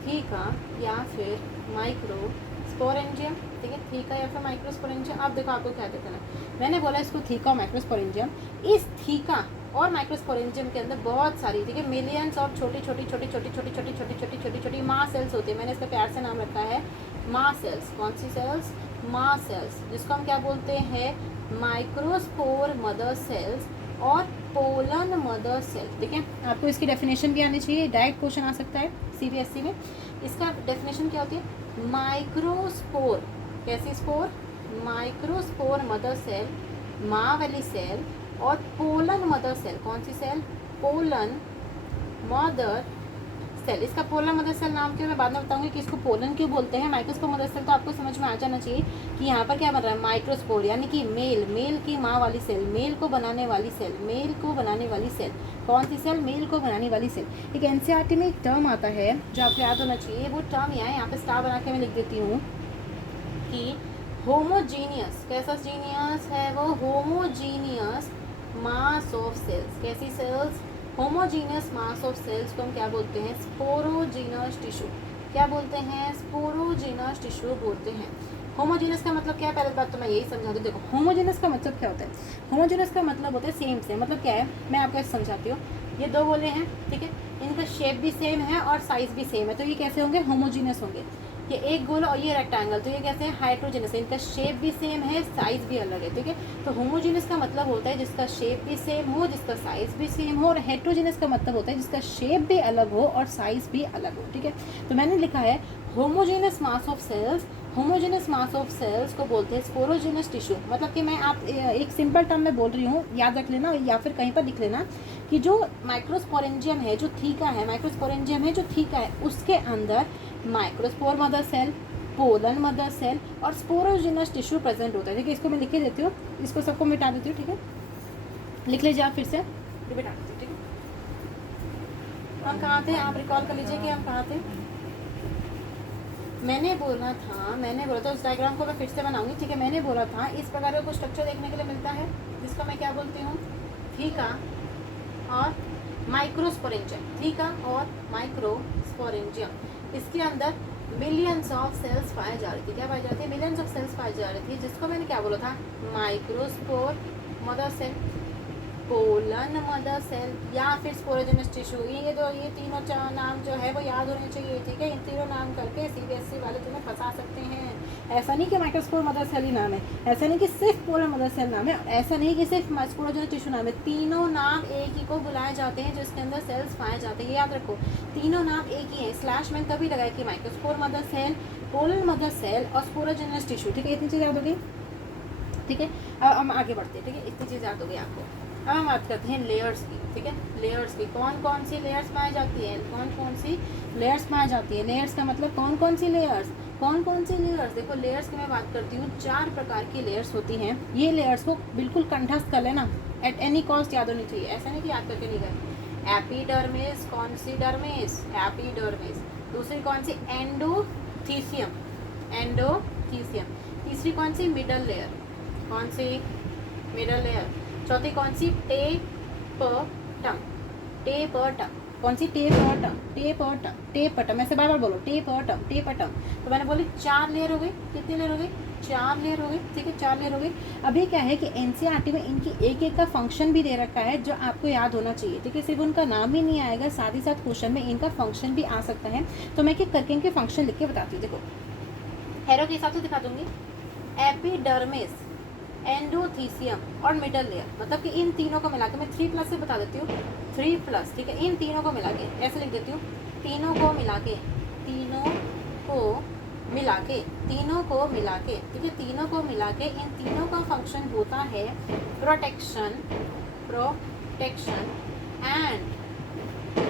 थीका या फिर माइक्रोस्पोरेंजियम, ठीक है, थीका या फिर माइक्रोस्पोरेंजियम। अब देखो आपको क्या देखना है, मैंने बोला इसको थीका और माइक्रोस्पोरेंजियम। इस थीका और माइक्रोस्पोरेंजियम के अंदर बहुत सारी, ठीक है, मिलियंस ऑफ छोटी छोटी छोटी छोटी छोटी छोटी छोटी छोटी छोटी छोटी माँ सेल्स होती है। मैंने इसका प्यार से नाम रखा है माँ सेल्स। कौन सी सेल्स? माँ सेल्स, जिसको हम क्या बोलते हैं? माइक्रोस्पोर मदर सेल्स और पोलन मदर सेल, ठीक है। आपको इसकी डेफिनेशन भी आनी चाहिए, डायरेक्ट क्वेश्चन आ सकता है सीबीएसई में। इसका डेफिनेशन क्या होती है? माइक्रोस्पोर, कैसी स्पोर? माइक्रोस्पोर मदर सेल, माँ वाली सेल, और पोलन मदर सेल। कौन सी सेल? Pollen mother cell. इसका पोलन मदर सेल नाम क्यों, मैं बाद में बताऊंगी कि इसको पोलन क्यों बोलते हैं। माइक्रोस्पोर मदर सेल तो आपको समझ में आ जाना चाहिए कि यहाँ पर क्या बन रहा है, माइक्रोस्पोर यानी कि मेल की माँ वाली सेल, मेल को बनाने वाली सेल, मेल को बनाने वाली सेल। कौन सी सेल? मेल को बनाने वाली सेल। एक एनसीईआरटी में एक टर्म आता है जो आपको याद होना चाहिए, वो टर्म यहाँ पे स्टार बना के मैं लिख देती हूँ कि होमोजीनियस, कैसा जीनियस है वो? Homogeneous mass of cells. कैसी cells? Homogeneous mass of cells को हम क्या बोलते हैं? Sporogenous tissue. क्या बोलते हैं? स्पोरोजीनस टिश्यू बोलते हैं। होमोजीनस का मतलब क्या है? पहले बात तो मैं यही समझा दूँ। देखो होमोजीनस का मतलब क्या होता है? होमोजीनस का मतलब होता है सेम से, मतलब क्या है मैं आपको ऐसे समझाती हूँ। ये दो गोले हैं, ठीक है, इनका शेप भी सेम है और साइज भी सेम है, तो ये कैसे होंगे? होमोजीनस होंगे। ये एक गोला और ये रेक्टेंगल, तो ये कैसे है? हाइड्रोजीनस है, इनका शेप भी सेम है, साइज भी अलग है, ठीक है। तो होमोजीनस का मतलब होता है जिसका शेप भी सेम हो, जिसका साइज भी सेम हो, और हेट्रोजीनस का मतलब होता है जिसका शेप भी अलग हो और साइज भी अलग हो, ठीक है। तो मैंने लिखा है homogeneous mass of cells. Homogeneous mass of cells को बोलते हैं स्पोरोजेनस टिश्यू। मतलब कि मैं आप एक सिंपल टर्म में बोल रही हूँ, याद रख लेना या फिर कहीं पर लिख लेना कि जो माइक्रोस्पोरेंजियम है, जो थीका है, माइक्रोस्पोरेंजियम है जो थीका है, उसके अंदर microspore mother cell, pollen mother cell और स्पोरोजेनस टिश्यू प्रेजेंट होता है, ठीक है। इसको मैं लिख के देती हूँ, इसको सबको मिटा देती हूँ, ठीक है। लिख लीजिए आप फिर से, मिटा देती हूँ, ठीक है। हम कहाँ थे? आप रिकॉल कर लीजिए कि हम कहाँ थे। मैंने बोला था उस डायग्राम को मैं फिर से बनाऊंगी, ठीक है। मैंने बोला था इस प्रकार का कुछ स्ट्रक्चर देखने के लिए मिलता है जिसको मैं क्या बोलती हूँ? थीका और माइक्रोस्पोरेंजियम। थीका और माइक्रोस्पोरेंजियम। इसके अंदर मिलियंस ऑफ सेल्स पाए जा रही थी। क्या पाई जा रही थी? मिलियंस ऑफ सेल्स पाई जा रही थी, जिसको मैंने क्या बोला था? Microspore mother cell, pollen mother cell या फिर स्पोरोजेनस टिश्यू। ये तीनों नाम जो है वो याद होने चाहिए, ठीक है। इन तीनों नाम करके सीबीएसई वाले तुम्हें फंसा सकते हैं। ऐसा नहीं कि माइक्रोस्पोर मदर सेल ही नाम है, ऐसा नहीं कि सिर्फ पोलन मदर सेल नाम है, ऐसा नहीं कि सिर्फ स्पोरोजेनस टिश्यू नाम है। तीनों नाम एक ही को बुलाए जाते हैं जिसके अंदर सेल्स पाए जाते हैं। याद रखो, तीनों नाम एक ही है। स्लैश मैंने तभी लगाया कि microspore mother cell, pollen mother cell और स्पोरोजेनस टिश्यू, ठीक है। इतनी चीज़ याद हो गई, ठीक है। अब हम आगे बढ़ते हैं, ठीक है। इतनी चीज़ याद हो गई आपको। अब हम बात करते हैं लेयर्स की, ठीक है। लेयर्स की कौन कौन सी लेयर्स पाई जाती है? कौन कौन सी लेयर्स पाई जाती है? लेयर्स का मतलब कौन कौन सी लेयर्स? कौन कौन सी लेयर्स? देखो लेयर्स की मैं बात करती हूँ, 4 प्रकार की लेयर्स होती हैं। ये लेयर्स को बिल्कुल कंठस्थ कर लेना, एट एनी कॉस्ट याद होनी चाहिए, ऐसा नहीं कि याद करके नहीं गए। एपिडर्मिस, कौन सी डर्मिस? एपिडर्मिस। दूसरी कौन सी? Endothecium, endothecium. तीसरी कौन सी? मिडल लेयर, कौन सी? Middle layer. चौथी कौन सी? Tapetum, tapetum. कौन सी? Tapetum, tapetum, tapetum. ऐसे बार बार बोलो, टेपटम, टेपटम। तो मैंने बोली 4 लेयर हो गई। कितनी लेयर हो गई? 4 लेयर हो गई, ठीक है। 4 लेयर हो गई। अभी क्या है कि एनसीईआरटी में इनकी एक एक का फंक्शन भी दे रखा है जो आपको याद होना चाहिए, ठीक है। सिर्फ उनका नाम ही नहीं आएगा, साथ ही साथ क्वेश्चन में इनका फंक्शन भी आ सकता है। तो मैं क्या करके इनके फंक्शन लिख के बताती हूँ। देखो एरो के हिसाब से दिखा दूंगी। एपिडर्मिस, एंडोथीसियम और मिडल लेयर, मतलब कि इन तीनों को मिला के मैं 3+ से बता देती हूँ, 3+, ठीक है। इन तीनों को मिला के ऐसे लिख देती हूँ, तीनों को मिला के, तीनों को मिला के, तीनों को मिला के, ठीक है। तीनों को मिला के इन तीनों का फंक्शन होता है protection, protection and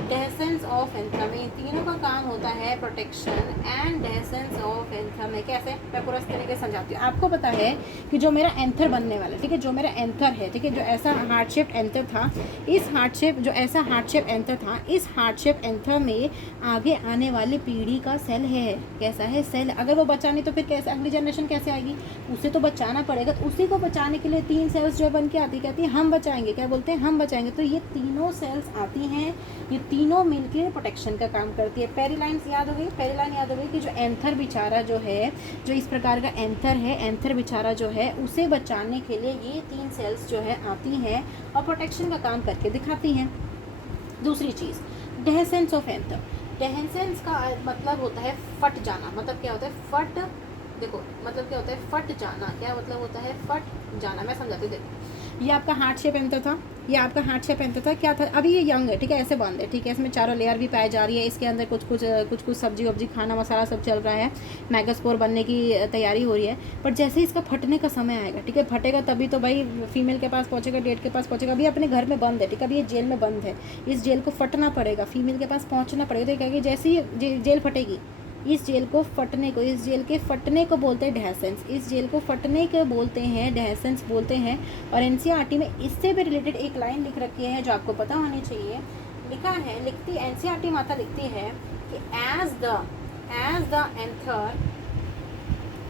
dehiscence of anther. इन तीनों का काम होता है protection and dehiscence of anther. है कैसे? मैं पूरा इस तरीके से समझाती हूँ। आपको पता है कि जो मेरा एंथर बनने वाला है, ठीक है, जो मेरा एंथर है, ठीक है, जो ऐसा हार्ट शेप एंथर था, इस हार्ट शेप जो ऐसा हार्ट शेप एंथर था, इस हार्ट शेप एंथर में आगे आने वाली पीढ़ी का सेल है। कैसा है? सेल। अगर वो बचा नहीं तो फिर कैसे अगली जनरेशन कैसे आएगी? उसे तो बचाना पड़ेगा। तो उसी को बचाने के लिए 3 सेल्स जो बन के आती, कहती है हम बचाएंगे। क्या बोलते हैं? हम बचाएंगे। तो ये तीनों सेल्स आती हैं, ये तीनों मिलकर प्रोटेक्शन का काम करती है। पेरिलाइन्स याद हो गई, पेरिलाइन याद हो गई कि जो एंथर बेचारा जो है, जो इस प्रकार का एंथर है, एंथर बेचारा जो है उसे बचाने के लिए ये 3 सेल्स जो है आती हैं और प्रोटेक्शन का काम करके दिखाती हैं। दूसरी चीज़, डेहेसेंस ऑफ एंथर। डेहेसेंस का मतलब होता है फट जाना। मतलब क्या होता है? फट, देखो मतलब क्या होता है? फट जाना। क्या मतलब होता है? फट जाना। मैं समझाती हूँ। देखो ये आपका हार्ट शेप एंथर था, ये आपका हार्ट शेप एंथर था। क्या था? अभी ये यंग है, ठीक है, ऐसे बंद है, ठीक है, इसमें चारों लेयर भी पाई जा रही है, इसके अंदर कुछ सब्जी वब्जी खाना मसाला सब चल रहा है, मैगोस्पोर बनने की तैयारी हो रही है। पर जैसे ही इसका फटने का समय आएगा, ठीक है, फटेगा तभी तो भाई फीमेल के पास पहुँचेगा, डेट के पास पहुँचेगा। अभी अपने घर में बंद है, ठीक है, अभी ये जेल में बंद है, इस जेल को फटना पड़ेगा, फीमेल के पास पहुँचना पड़ेगा। तो क्या कि जैसे ही जेल फटेगी, इस जेल को फटने को, इस जेल के फटने को बोलते हैं डेहेसेंस, इस जेल को फटने को बोलते हैं डेहेसेंस बोलते हैं। और एनसीईआरटी में इससे भी रिलेटेड एक लाइन लिख रखी है जो आपको पता होनी चाहिए। लिखा है, लिखती एनसीईआरटी माता लिखती है कि एज द एंथर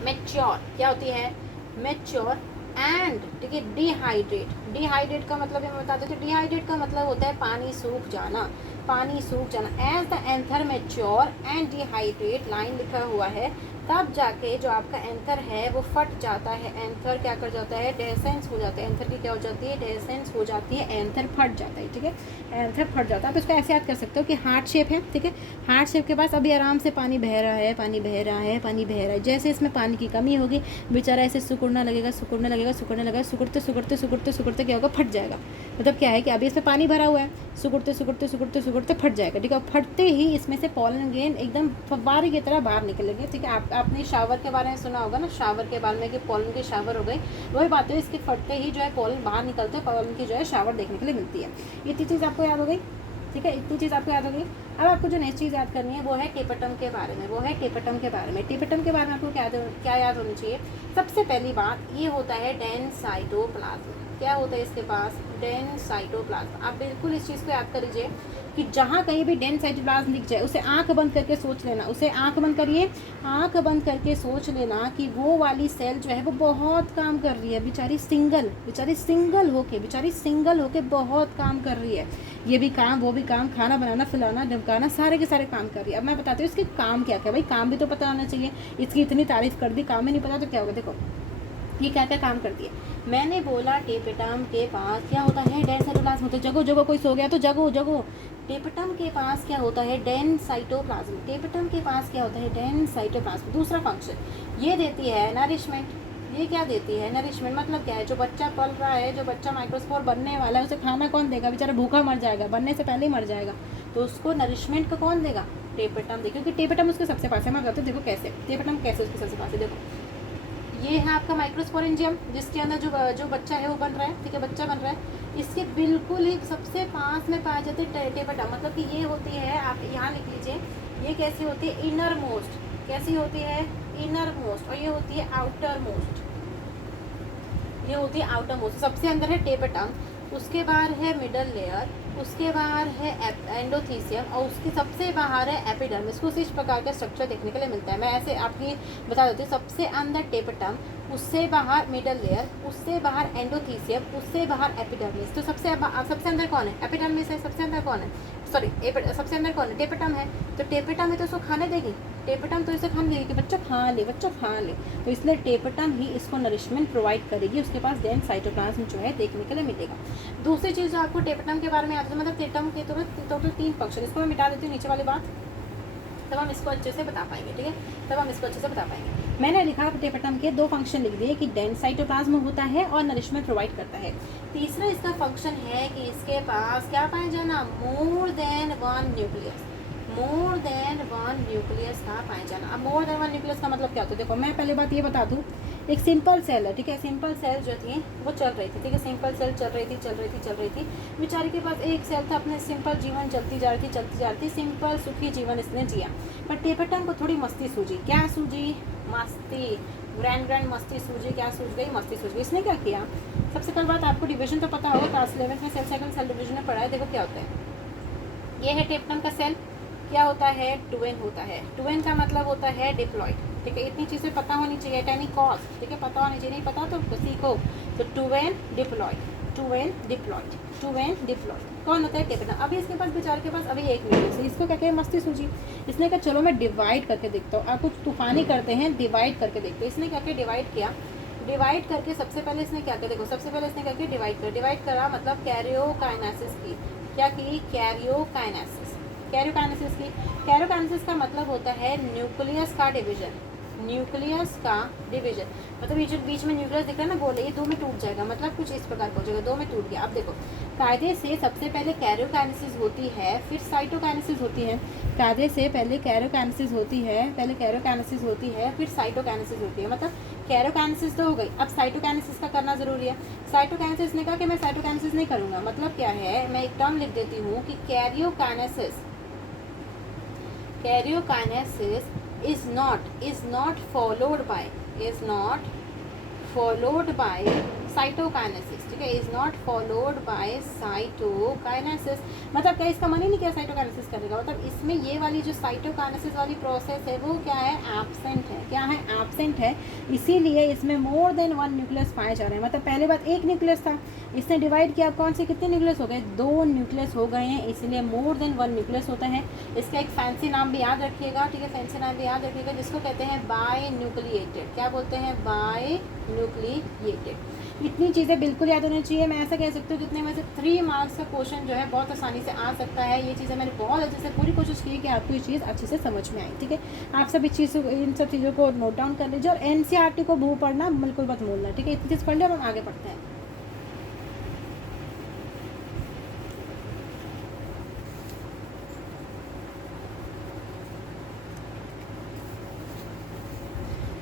मैच्योर, क्या होती है? मैच्योर एंड, ठीक है, डिहाइड्रेट। डिहाइड्रेट का मतलब मैं बता देती हूँ, डिहाइड्रेट का मतलब होता है पानी सूख जाना, पानी सूख जाना। As the anther mature and dehydrate, line लिखा हुआ है, तब जाके जो आपका एंथर है वो फट जाता है। एंथर क्या कर जाता है? डेहेसेंस हो जाता है। एंथर की क्या हो जाती है? डेहेसेंस हो जाती है, एंथर फट जाता है, ठीक है, एंथर फट जाता है। तो इसको ऐसे याद कर सकते हो कि हार्ट शेप है, ठीक है, हार्ट शेप के पास अभी आराम से पानी बह रहा है, पानी बह रहा है, पानी बह रहा है। जैसे इसमें पानी की कमी होगी, बेचारा ऐसे सिकुड़ना लगेगा, सिकुड़ने लगेगा, सिकुड़ने लगेगा, सिकुड़ते सिकुड़ते सिकुड़ते सिकुड़ते क्या होगा? फट जाएगा। मतलब क्या है कि अभी इसमें पानी भरा हुआ है, सिकुड़ते सिकुड़ते सिकुड़ते सिकुड़ते फट जाएगा, ठीक है। फटते ही इसमें से पॉलन ग्रेन एकदम फव्वारे की तरह बाहर निकलेंगे, ठीक है। आपने शावर के बारे में सुना होगा ना, शावर के बारे में कि पॉलन की शावर हो गई, वही बात है, इसके फटते ही जो है पॉलन बाहर निकलते हैं, पॉलन की जो है शावर देखने के लिए मिलती है। इतनी चीज़ आपको याद हो गई, ठीक है, इतनी चीज़ आपको याद हो गई। अब आपको जो नेक्स्ट चीज़ याद करनी है वो है टेपेटम के बारे में, वो है टेपेटम के बारे में। टेपेटम के बारे में आपको क्या याद होनी चाहिए? सबसे पहली बात ये होता है डेंस साइटोप्लाज्म। क्या होता है इसके पास? Dense cytoplasm. आप बिल्कुल इस चीज़ को याद कर लीजिए कि जहाँ कहीं भी डेंस साइटोप्लाज्म दिख जाए, उसे आंख बंद करके सोच लेना, उसे आंख बंद करिए, आंख बंद करके सोच लेना कि वो वाली सेल जो है वो बहुत काम कर रही है, बेचारी सिंगल होके बहुत काम कर रही है। ये भी काम, वो भी काम, खाना बनाना, खिलाना, ढमकाना, सारे के सारे काम कर रही है। अब मैं बताती हूँ इसके काम क्या क्या। भाई काम भी तो पता होना चाहिए, इसकी इतनी तारीफ कर दी, काम ही नहीं पता तो क्या होगा? देखो ये क्या क्या काम करती है। मैंने बोला टेपेटम के पास क्या होता है? डेंस साइटोप्लाज्म होता है। जगो जगो, कोई सो गया तो जगो जगो। टेपेटम के पास क्या होता है? Dense cytoplasm. टेपेटम के पास क्या होता है? Dense cytoplasm. दूसरा फंक्शन ये देती है नरिशमेंट। ये क्या देती है? नरिशमेंट। मतलब क्या है? जो बच्चा पल रहा है, जो बच्चा माइक्रोस्पोर बनने वाला है, उसे खाना कौन देगा? बेचारा भूखा मर जाएगा, बनने से पहले ही मर जाएगा, तो उसको नरिशमेंट का कौन देगा? टेपेटम देगा, क्योंकि टेपेटम उसके सबसे पास है। मैं बताती हूँ, देखो कैसे टेपेटम कैसे उसके सबसे पास है। देखो ये है आपका माइक्रोस्पोरेंजियम, जिसके अंदर जो बच्चा है वो बन रहा है, ठीक है, बच्चा बन रहा है। इसके बिल्कुल ही सबसे पास में पाई जाती है टेपेटम। मतलब कि ये होती है, आप यहाँ लिख लीजिए, ये कैसी होती है? Inner most. कैसी होती है? Inner most. और ये होती है आउटर मोस्ट, ये होती है आउटर मोस्ट। सबसे अंदर है टेपेटम, उसके बाहर है मिडल लेयर, उसके बाहर है एंडोथीसियम, और उसके सबसे बाहर है एपिडर्मिस। कुछ इस प्रकार का स्ट्रक्चर देखने के लिए मिलता है। मैं ऐसे आपकी बता देती हूँ। सबसे अंदर टेपेटम, उससे बाहर मिडल लेयर, उससे बाहर एंडोथीसियम, उससे बाहर एपिडर्मिस। तो सबसे अंदर कौन है? एपिडर्मिस है। सबसे अंदर कौन है? सॉरी, सबसे अंदर कौन है? टेपेटम है। तो टेपेटम है तो उसको खाने देगी, टेपेटम तो इसे खाने देगी कि बच्चा खा ले, बच्चा खा ले। तो इसलिए टेपेटम ही इसको नरिशमेंट प्रोवाइड करेगी। उसके पास डेंस साइटोप्लाज्म जो है देखने के लिए मिलेगा। दूसरी चीज़ जो आपको टेपेटम के बारे में आता है, मतलब टेपेटम के टोटल 3 फंक्शन। इसको मैं मिटा देती हूँ नीचे वाली बात, तब हम इसको अच्छे से बता पाएंगे, ठीक है, तब हम इसको अच्छे से बता पाएंगे। मैंने लिखा टेपेटम के 2 फंक्शन लिख दिए कि डेंस साइटोप्लाज्म होता है और नरिशमेंट प्रोवाइड करता है। तीसरा इसका फंक्शन है कि इसके पास क्या पाया जाना? More than one nucleus. More than one nucleus का पाया जाना। अब मोर देन वन न्यूक्लियस का मतलब क्या होता है? देखो मैं पहले बात ये बता दूँ, एक सिंपल सेल है, ठीक है, सिंपल सेल जो थी वो चल रही थी, ठीक है, सिंपल सेल चल रही थी। बेचारी के पास एक सेल था, अपने सिंपल जीवन चलती जा रही थी, सिंपल सुखी जीवन इसने जिया। पर टेपेटम को थोड़ी मस्ती सूझी। क्या सूझी? मस्ती, ग्रैंड मस्ती सूझी। क्या सूझ गई? मस्ती सूझ गई। इसने क्या किया? सबसे पहले बात, आपको डिवीजन तो पता होगा, क्लास 11 में सेल साइकिल सेल डिवीजन में पढ़ा है। देखो क्या होता है, ये है टेपेटम का सेल। क्या होता है? ट्वेन होता है। ट्वेन का मतलब होता है डिप्लॉयड, ठीक है, इतनी चीज़ें पता होनी चाहिए एट एनी कॉस्ट, ठीक है, पता होनी चाहिए, नहीं पता तो सीखो। तो two n diploid, two and diploid, two and diploid कौन होता है? कैपिटल। अभी इसके पास बेचारे के पास अभी एक न्यूक्लियस है, इसको क्या कहे? मस्ती सूझी। इसने कहा चलो मैं डिवाइड करके देखता हूँ, आप कुछ तूफानी करते हैं, डिवाइड करके देखते हैं। इसने क्या किया? डिवाइड किया। डिवाइड करके सबसे पहले इसने क्या किया? देखो सबसे पहले इसने क्या किया? डिवाइड करा, मतलब कैरियोकाइनेसिस की। क्या की? कैरियोकाइनेसिस। कैरियोकाइनेसिस की। कैरियोकाइनेसिस का मतलब होता है न्यूक्लियस का डिवीजन, न्यूक्लियस का डिवीजन। मतलब ये जो बीच में न्यूक्लियस दिख रहा है ना गोल, ये दो में टूट जाएगा, मतलब कुछ इस प्रकार हो जाएगा, दो में टूट गया। अब देखो कायदे से सबसे पहले कैरियोकाइनेसिस होती है, फिर साइटोकाइनेसिस होती है। कायदे से पहले कैरियोकाइनेसिस होती है, पहले कैरियोकाइनेसिस होती है, फिर साइटोकाइनेसिस होती है। मतलब कैरियोकाइनेसिस तो हो गई, अब साइटोकाइनेसिस का करना जरूरी है। साइटोकाइनेसिस ने कहा कि मैं साइटोकाइनेसिस नहीं करूंगा, मतलब क्या है? मैं एक टर्म लिख देती हूँ कि karyokinesis is not followed by cytokinesis, ठीक है? Is not followed by cytokinesis. मतलब क्या इसका मन ही नहीं किया साइटोकाइनेसिस करने का, मतलब इसमें ये वाली जो साइटोकाइनेसिस वाली प्रोसेस है वो क्या है? एब्सेंट है। क्या है? एब्सेंट है। इसीलिए इसमें मोर देन वन न्यूक्लियस पाए जा रहे हैं। मतलब पहले बात एक न्यूक्लियस था, इसने डिवाइड किया, कौन से कितने न्यूक्लियस हो गए? दो न्यूक्लियस हो गए हैं, इसलिए मोर देन वन न्यूक्लियस होता है। इसका एक फैंसी नाम भी याद रखिएगा, ठीक है? फैंसी नाम भी याद रखिएगा, जिसको कहते हैं बाय न्यूक्लिएटेड। क्या बोलते हैं? Binucleated. इतनी चीज़ें बिल्कुल याद होनी चाहिए। मैं ऐसा कह सकती हूँ कितने में से 3 मार्क्स का क्वेश्चन जो है बहुत आसानी से आ सकता है। ये चीज़ें मैंने बहुत अच्छे से पूरी कोशिश की कि आपको ये चीज़ अच्छे से समझ में आई, ठीक है? आप सब इन सब चीज़ों को नोट डाउन कर लीजिए, और NCERT को भू पढ़ना बिल्कुल मत भूलना, ठीक है? इतनी चीज़ पढ़ लिया, हम आगे पढ़ते हैं।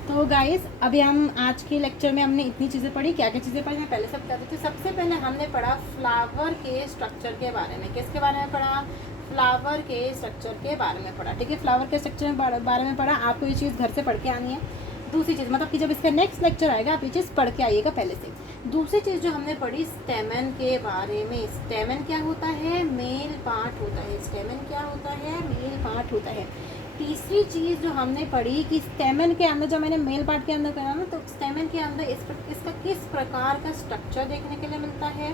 तो गाइस अभी हम आज के लेक्चर में हमने इतनी चीज़ें पढ़ी। क्या क्या चीज़ें पढ़ी मैं पहले से बता देती हूँ। सबसे पहले हमने पढ़ा फ्लावर के स्ट्रक्चर के बारे में। किसके बारे में पढ़ा? फ्लावर के स्ट्रक्चर के बारे में पढ़ा, ठीक है? फ्लावर के स्ट्रक्चर के बारे में पढ़ा। आपको ये चीज़ घर से पढ़ के आनी है। दूसरी चीज़ मतलब कि जब इसका नेक्स्ट लेक्चर आएगा आप ये चीज़ पढ़ के आइएगा पहले से। दूसरी चीज़ जो हमने पढ़ी स्टेमन के बारे में। स्टेमन क्या होता है? मेल पार्ट होता है। स्टेमन क्या होता है? मेल पार्ट होता है। तीसरी चीज़ जो हमने पढ़ी कि स्टेमन के अंदर, जो मैंने मेल पार्ट के अंदर कहा ना, तो स्टेमन के अंदर इसका किस प्रकार का स्ट्रक्चर देखने के लिए मिलता है,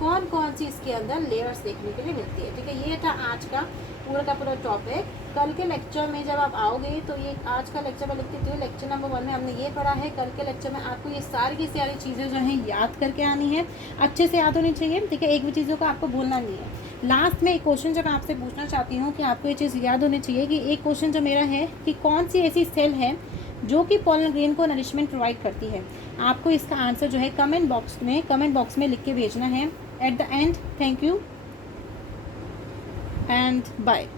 कौन कौन सी इसके अंदर लेयर्स देखने के लिए मिलती है, ठीक है? ये था आज का पूरा टॉपिक। कल के लेक्चर में जब आप आओगे तो ये आज का लेक्चर में लिखती हूँ, लेक्चर नंबर 1 में हमने ये पढ़ा है। कल के लेक्चर में आपको ये सारी की सारी चीज़ें जो हैं याद करके आनी है, अच्छे से याद होनी चाहिए, ठीक है? एक भी चीज़ों को आपको भूलना नहीं है। लास्ट में एक क्वेश्चन जब आपसे पूछना चाहती हूँ कि आपको ये चीज़ याद होनी चाहिए कि एक क्वेश्चन जो मेरा है कि कौन सी ऐसी सेल है जो कि पॉलन ग्रेन को नरिशमेंट प्रोवाइड करती है। आपको इसका आंसर जो है कमेंट बॉक्स में लिख के भेजना है। At the end thank you and bye.